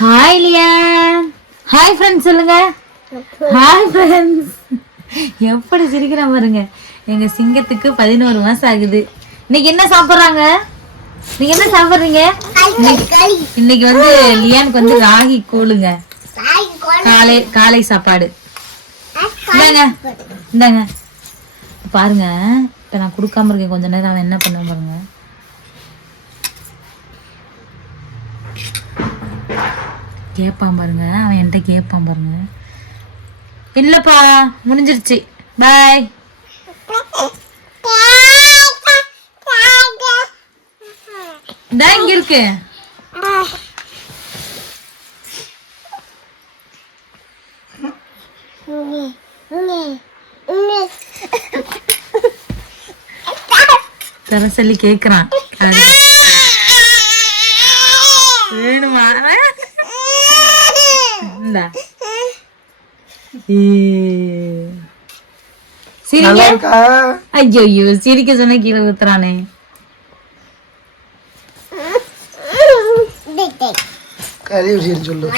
Hi லியா. Hi friends சொல்லுங்க. Hi friends. எப்படி சிரிக்கிறா பாருங்க. எங்க சிங்கத்துக்கு 11 மாசம் ஆகுது. இன்னைக்கு என்ன சாப்பிடுறாங்க? நீங்க என்ன சாப்பிடுறீங்க? இன்னைக்கு வந்து லியானுக்கு வந்து ராகி கூழுங்க. காலை சாப்பாடு. இந்தாங்க பாருங்க. இப்ப நான் கொடுக்காம இருக்கேன் கொஞ்ச நேரம். அவன் என்ன பண்ண பாருங்க. கேட்பான் பாருங்க. அவன் என்கிட்ட கேட்பான் பாருங்க. இல்லப்பா முடிஞ்சிருச்சு. பாய். இங்க இருக்கு. தர சொல்லி கேக்குறான். வேணுமா? ஐயோ சிரிக்க சொன்ன கீழே ஊத்துறானே. சொல்லு